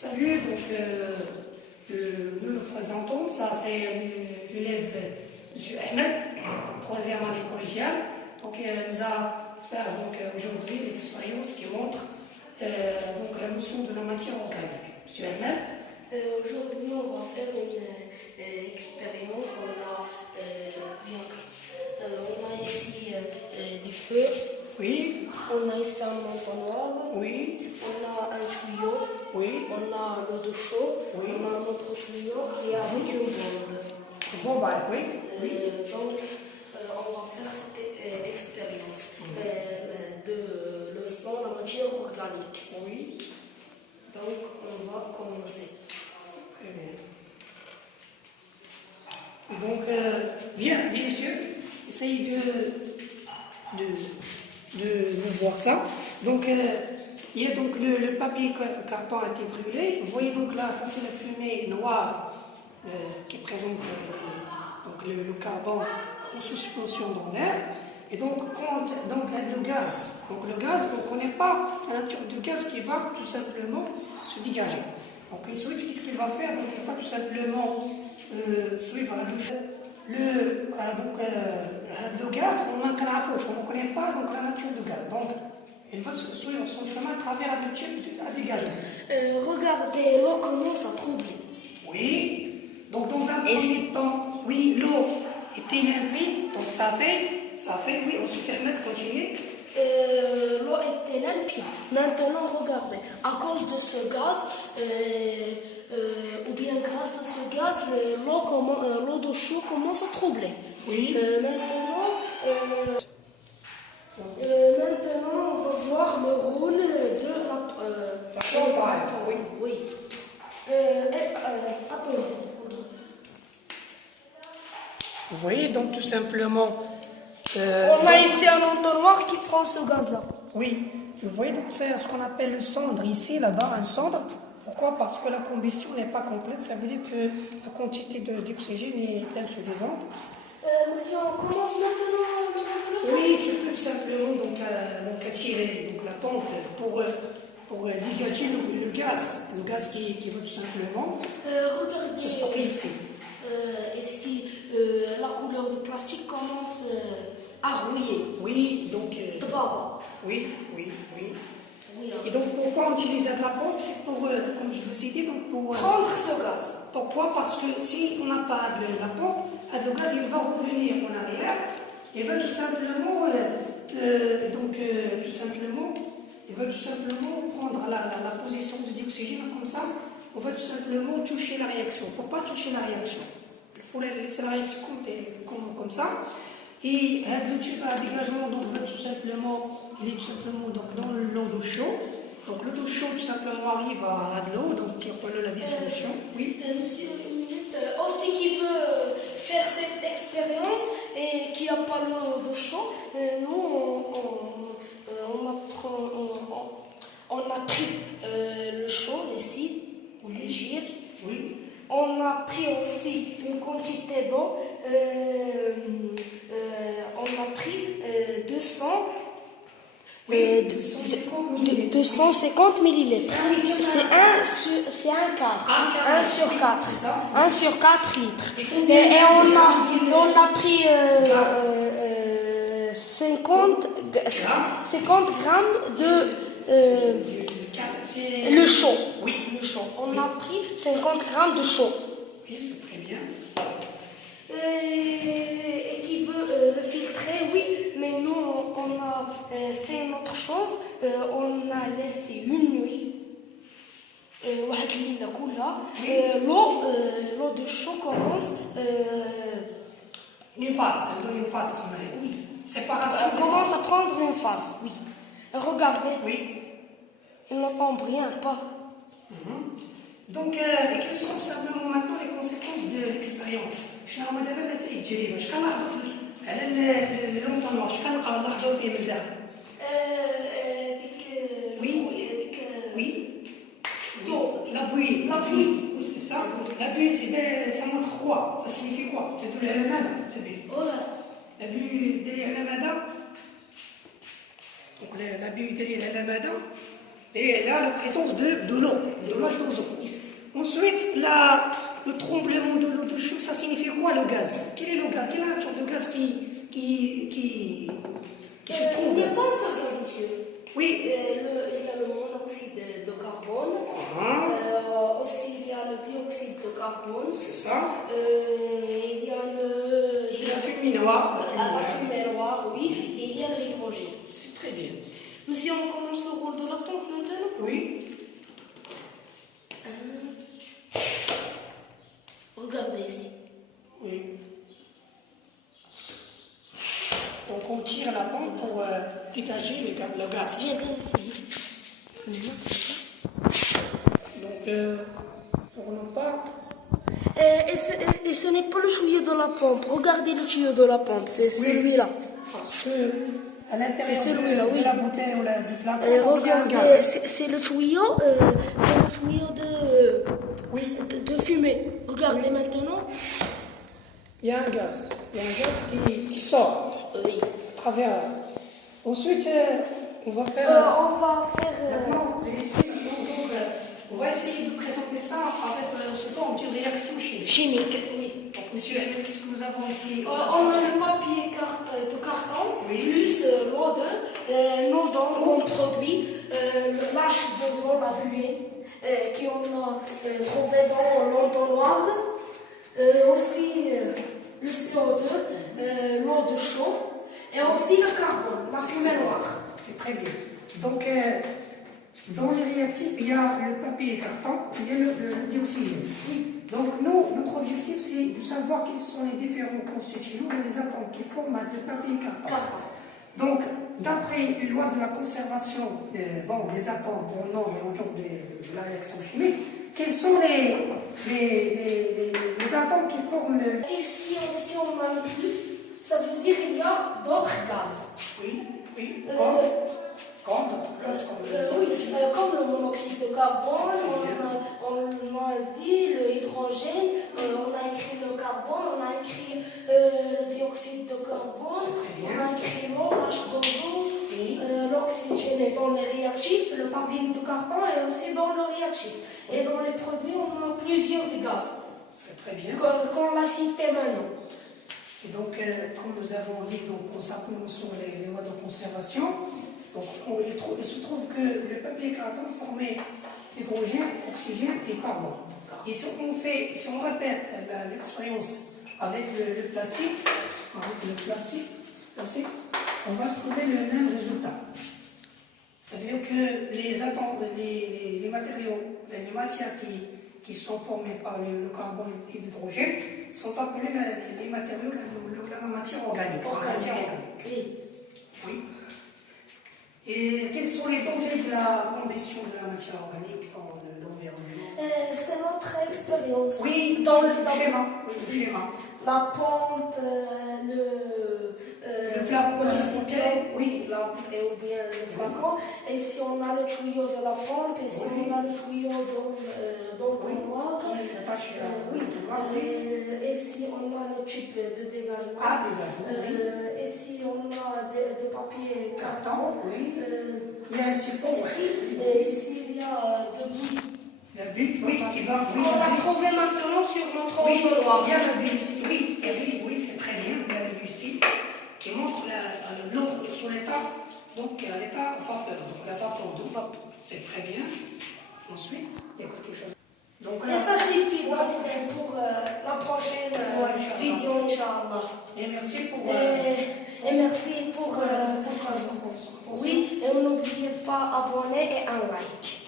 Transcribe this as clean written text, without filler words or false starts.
Salut, donc nous nous présentons, ça c'est l'élève M. Ahmed, troisième année collégiale. Donc il nous a fait aujourd'hui l'expérience qui montre la notion de la matière organique. M. Ahmed. Aujourd'hui on va faire une expérience, on a ici du feu. Oui. On a ici un entonnoir. Oui. On a un tuyau. Oui. On a l'eau de chaud. Oui. On a un autre tuyau qui est avec une bombe. Bon, bah, oui. On va faire cette expérience de leçon la matière organique. Oui. Donc on va commencer. Très bien. Donc, viens monsieur, essaye de voir ça. Donc, il y a donc le papier carton a été brûlé. Vous voyez donc là, ça c'est la fumée noire qui présente le carbone en suspension dans l'air. Et donc, quand le gaz, on ne connaît pas la nature du gaz qui va tout simplement se dégager. Donc, il souhaite qu'est-ce qu'il va faire? Donc, il va tout simplement suivre la douche. Le gaz, on ne connaît pas donc, la nature du gaz. Donc, il va suivre son chemin à travers le tube à dégagement. Regardez, l'eau commence à troubler. Oui. Donc, dans un premier temps, oui, l'eau était limpide. Donc, ça fait, oui, ensuite, Ahmed, continuez. L'eau était limpide. Maintenant, regardez, à cause de ce gaz, ou bien grâce à ce gaz, l'eau de chaud commence à troubler. Oui. Maintenant, on va voir le rôle de la pompe. Oui. Oui. Attends. Vous voyez donc tout simplement. On a ici un entonnoir qui prend ce gaz-là. Oui. Vous voyez donc c'est ce qu'on appelle le cendre ici, là-bas, un cendre. Pourquoi? Parce que la combustion n'est pas complète. Ça veut dire que la quantité d'oxygène est insuffisante. Monsieur, on commence maintenant. Oui, tu peux tout simplement attirer la pompe pour dégager le gaz qui va tout simplement se stocker ici. Ici, la couleur du plastique commence à rouiller. Oui, donc. Oui. Et donc, pourquoi on utilise la pompe? C'est pour, comme je vous ai dit, donc pour prendre ce gaz. Pourquoi? Parce que si on n'a pas de la pompe, le gaz il va revenir en arrière. Il va tout simplement, prendre la position de dioxygène comme ça. On va tout simplement toucher la réaction. Il ne faut pas toucher la réaction. Il faut laisser la réaction comme ça. Et le tube à dégagement il est tout simplement dans l'eau d'eau chaude. Donc l'eau d'eau chaude tout simplement arrive à de l'eau, donc qui appelle la dissolution. Oui. Monsieur, une minute. Aussi qui veut faire cette expérience et qui n'a pas l'eau d'eau chaude, nous on a pris le chaud ici, le gire. Oui. On a pris aussi une quantité d'eau. On a pris 250 millilitres. C'est un quart. 1 sur 4. 1 sur 4 litres. Et on a pris 50 grammes de le chaud. Oui. Le chaud. On a pris 50 grammes de chaud. Ok, c'est très bien. Et qui veut le filtrer, oui, mais nous on a fait une autre chose, on a laissé une nuit, l'eau de chaud commence. Une phase. Oui. Séparation. Elle commence à prendre une phase, oui. Regardez. Oui. Il ne tombe rien, pas. Donc, quelles sont tout simplement maintenant les conséquences de l'expérience? شنو هما دابا النتائج التجربه؟ شكون لاحظوا على الانطونوار؟ شكون لاحظوا فيه من الداخل؟ La pluie. Oui, c'est ça. La pluie, ça montre quoi? Ça signifie quoi? تدل على ماذا؟ La pluie دليل على ماذا؟ Donc la pluie دليل على ماذا؟ دليل على la présence de l'eau, de l'âge d'ozone. le tremblement de l'eau de chaud, ça signifie quoi le gaz? Quel est le gaz? Quelle est la nature de gaz qui se trouve? Il n'y a pas ce gaz, monsieur. Oui. Il y a le monoxyde de carbone. Aussi, il y a le dioxyde de carbone. C'est ça. Il y a la fumée noire. La fumée noire, oui. Et il y a l'hydrogène. C'est très bien. Monsieur, on commence le rôle de la pompe maintenant? Oui. Regardez ici. Oui. Donc on tire la pompe pour dégager le gaz. J'ai vérifié. Donc pour ne pas... Et ce n'est pas le tuyau de la pompe. Regardez le tuyau de la pompe, c'est celui-là. Parce que à l'intérieur oui. de la bouteille ou du flacon, regardez, c'est le tuyau de fumée. Regardez maintenant. Il y a un gaz. Il y a un gaz qui sort à travers. Ensuite, on va faire... Maintenant, on va essayer de présenter ça avec sous forme d'une réaction chimique. Oui. Donc, monsieur Ahmed, qu'est-ce que nous avons ici? On a le papier de carton, plus l'eau qu'on produit, le H2O, la buée, qu'on a trouvé dans l'entonnoir, aussi le CO2, l'eau de chaud, et aussi le carbone, la fumée noire. C'est très bien. Donc, dans les réactifs, il y a le papier et carton, il y a le dioxygène. Oui. Donc, notre objectif, c'est de savoir quels sont les différents constituants et les atomes qui forment le papier et carton. Donc, d'après les lois de la conservation des atomes au nom et autour de la réaction chimique, quels sont les atomes qui forment le... Ici aussi, on a un plus, ça veut dire qu'il y a d'autres gaz. Oui. Comme le monoxyde de carbone, on a dit le hydrogène, on a écrit le carbone, on a écrit le dioxyde de carbone, on a écrit l'eau, l'H2O, l'oxygène est dans les réactifs, le papier de carton est aussi dans le réactif. Et dans les produits, on a plusieurs gaz. C'est très bien. Qu'on l'a cité maintenant. Et donc, comme nous avons dit, on s'appuie sur les lois de conservation. Donc, il se trouve que le papier et carton formait hydrogène, oxygène et carbone. Et si on répète l'expérience avec le plastique, on va trouver le même résultat. Ça veut dire que les atomes, les matériaux, les matières qui sont formées par le carbone et l'hydrogène sont appelés les matériaux, la matière organique. Oui. Et quels sont les dangers de la combustion de la matière organique dans l'environnement? C'est notre expérience. Oui, dans le schéma. La pompe, le flacon, la bouteille. Oui, la bouteille ou bien le flacon. Et si on a le tuyau de la pompe, et si on a le tuyau dans le noir, et si on a le tube de dégagement, et si on a de papier carton, il y a un support. Et s'il y a de bulles. La bulle, qui va... On l'a trouvé maintenant sur notre entonnoir. Il y a la bulle ici, oui, c'est très bien. Il y a la bulle ici qui montre l'eau sur l'état, donc à l'état vapeur, la vapeur d'eau. C'est très bien. Ensuite, il y a quelque chose. Donc, et ça suffit pour la prochaine vidéo, Inch'Allah. Et merci pour... Et merci pour... oui, et n'oubliez pas abonner et un like.